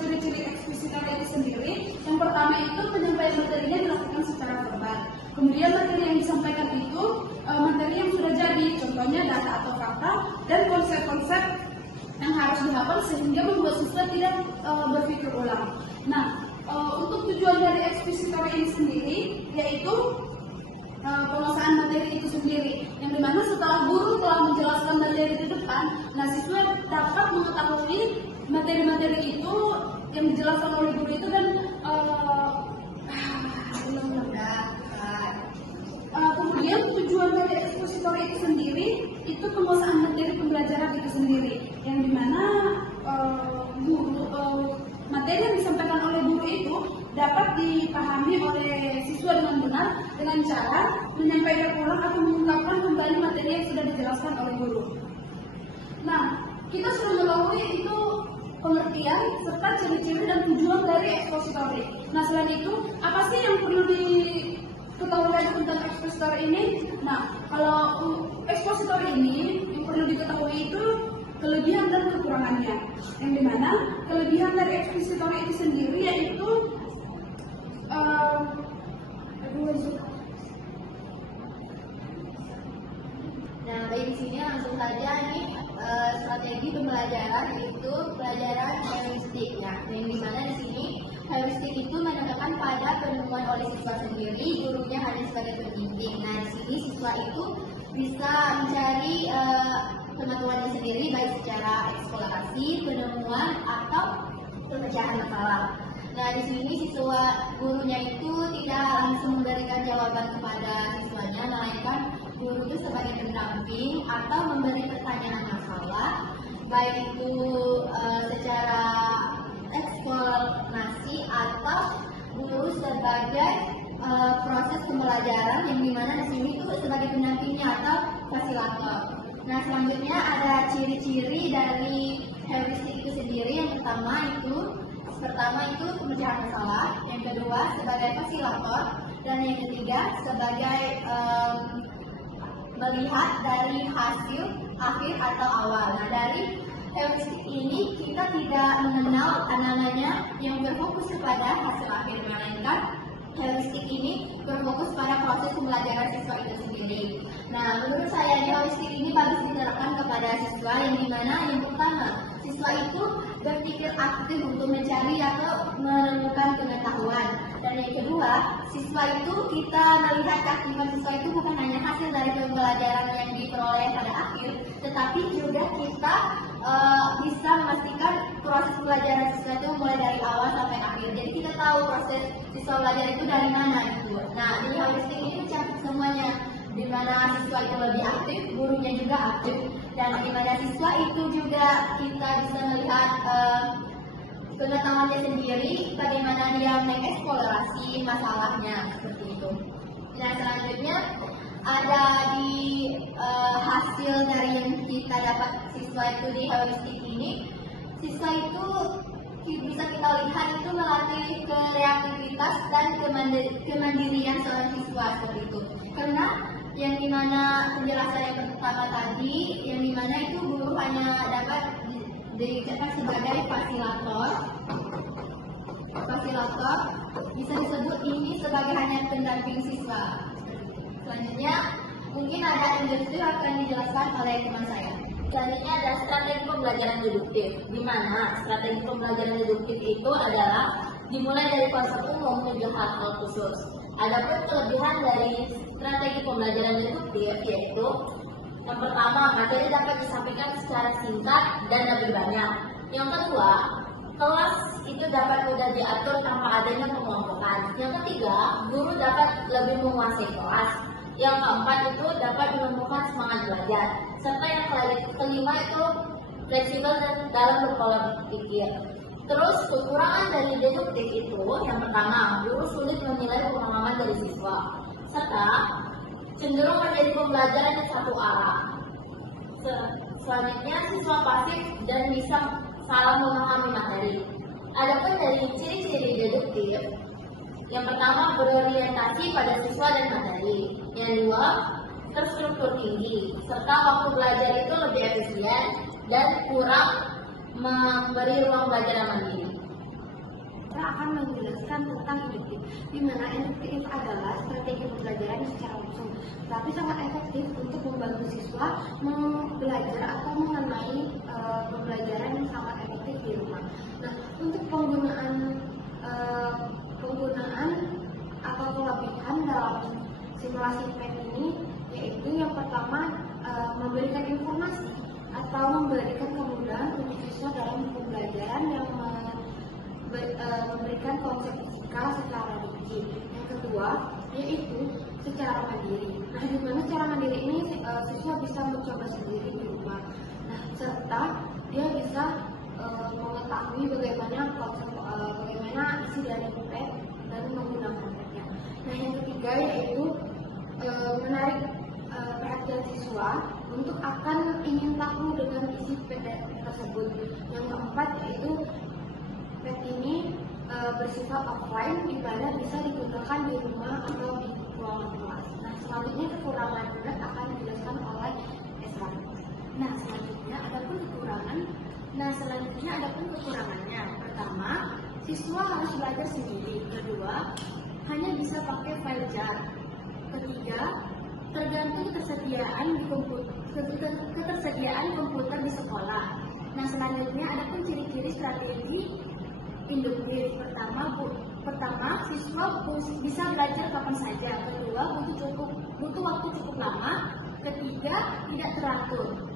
ciri-ciri ekspositor itu sendiri, yang pertama itu penyampaian materinya dilakukan secara verbal. Kemudian materi yang disampaikan itu materi yang sudah jadi, contohnya data atau fakta dan konsep-konsep yang harus dihafal sehingga membuat siswa tidak berpikir ulang. Nah, untuk tujuan dari ekspositor ini sendiri yaitu penguasaan materi itu sendiri, yang dimana setelah guru telah menjelaskan materi di depan, nah siswa dapat mengetahui materi-materi itu yang dijelaskan oleh guru itu dan kemudian tujuan dari ekspositor itu sendiri itu penguasaan materi pembelajaran itu sendiri, yang dimana materi yang disampaikan oleh guru itu dapat dipahami oleh siswa dengan benar dengan cara menyampaikan ulang atau mengungkapkan kembali materi yang sudah dijelaskan oleh guru. Nah, kita sudah mengetahui itu pengertian serta ciri-ciri dan tujuan dari ekspositori. Nah, selain itu, apa sih yang perlu diketahui tentang ekspositor ini? Nah, kalau ekspositor ini yang perlu diketahui itu kelebihan dan kekurangannya. Yang dimana kelebihan dari ekspositor itu sendiri yaitu nah, baik di sini langsung saja nih strategi pembelajaran itu pelajaran heuristik ya. Yang dimana di sini heuristik itu menandakan pada penemuan oleh siswa sendiri, gurunya hanya sebagai pembimbing. Nah, di sini siswa itu bisa mencari pengetahuannya sendiri baik secara eksplorasi, penemuan atau pemecahan masalah. Nah, di sini siswa gurunya itu tidak langsung memberikan jawaban kepada siswanya, melainkan guru itu sebagai pendamping atau memberi pertanyaan masalah, baik itu secara eksplorasi atau guru sebagai proses pembelajaran, yang dimana di sini itu sebagai pendampingnya atau fasilitator. Nah, selanjutnya ada ciri-ciri dari heuristik itu sendiri. Yang pertama itu pemecahan masalah, yang kedua sebagai fasilitator, dan yang ketiga sebagai melihat dari hasil akhir atau awal. Nah, dari heuristik ini kita tidak mengenal namanya yang berfokus kepada hasil akhir, melainkan heuristik ini berfokus pada proses pembelajaran siswa itu sendiri. Nah, menurut saya heuristik ini bagus diterapkan kepada siswa, yang dimana yang pertama siswa itu berpikir aktif untuk mencari atau menemukan pengetahuan, dan yang kedua siswa itu kita melihat keaktifan siswa itu bukan hanya hasil dari pembelajaran yang diperoleh pada akhir, tetapi juga kita bisa memastikan proses pembelajaran siswa itu mulai dari awal sampai akhir. Jadi kita tahu proses siswa belajar itu dari mana itu. Nah, di heuristik ini cakup semuanya, di mana siswa itu lebih aktif, gurunya juga aktif, dan di mana siswa itu juga kita bisa melihat pengetahuannya sendiri, bagaimana dia mengeksplorasi masalahnya, seperti itu. Nah, selanjutnya ada di hasil dari yang kita dapat siswa itu di heuristik ini, siswa itu bisa kita lihat itu melatih kreativitas dan kemandirian seorang siswa, seperti itu. Karena yang dimana penjelasan yang pertama tadi, yang dimana itu guru hanya dapat dicatat sebagai fasilitator, bisa disebut ini sebagai hanya pendamping siswa. Selanjutnya mungkin ada yang detail akan dijelaskan oleh teman saya. Selanjutnya ada strategi pembelajaran deduktif, di mana strategi pembelajaran deduktif itu adalah dimulai dari konsep umum menuju hal-hal khusus. Adapun kelebihan dari strategi pembelajaran deduktif yaitu yang pertama, materi dapat disampaikan secara singkat dan lebih banyak. Yang kedua, kelas itu dapat mudah diatur tanpa adanya pengelompokan. Yang ketiga, guru dapat lebih menguasai kelas. Yang keempat itu dapat menumbuhkan semangat belajar. Serta yang kelima itu fleksibel dan dalam berpola pikir. Terus kekurangan dari deduktif itu yang pertama, guru sulit menilai pemahaman dari siswa, serta cenderung menjadi pembelajaran yang satu arah. Selanjutnya siswa pasif dan bisa salah memahami materi. Adapun dari ciri-ciri deduktif, yang pertama berorientasi pada siswa dan materi. Yang kedua, terstruktur tinggi, serta waktu belajar itu lebih efisien dan kurang memberi ruang belajar yang mandiri. tentang induktif, di mana induktif adalah strategi pembelajaran secara langsung, tapi sangat efektif untuk membantu siswa belajar atau mengenai pembelajaran yang sangat efektif di rumah. Nah, untuk penggunaan atau kelebihan dalam simulasi PET ini, yaitu yang pertama memberikan informasi atau memberikan kemudahan untuk siswa dalam pembelajaran yang memberikan konsep fisika secara rigid. Yang kedua yaitu secara mandiri. Nah, di mana secara mandiri ini siswa bisa mencoba sendiri di rumah. Nah, serta dia bisa mengetahui bagaimana isi dari PET dan menggunakan PET-nya. Nah, yang ketiga yaitu menarik perhatian siswa untuk akan ingin tahu dengan isi PET tersebut. Yang keempat yaitu PET ini bersifat offline, di mana bisa digunakan di rumah atau di ruangan kelas. Nah, selanjutnya kekurangan PET akan dijelaskan oleh Esra. Nah, selanjutnya adapun kekurangannya. Pertama, siswa harus belajar sendiri. Kedua, hanya bisa pakai file jar. Ketiga, tergantung ketersediaan komputer di sekolah. Nah, selanjutnya adapun ciri-ciri strategi induktif. Pertama, siswa bisa belajar kapan saja. Kedua, butuh waktu cukup lama. Ketiga, tidak teratur.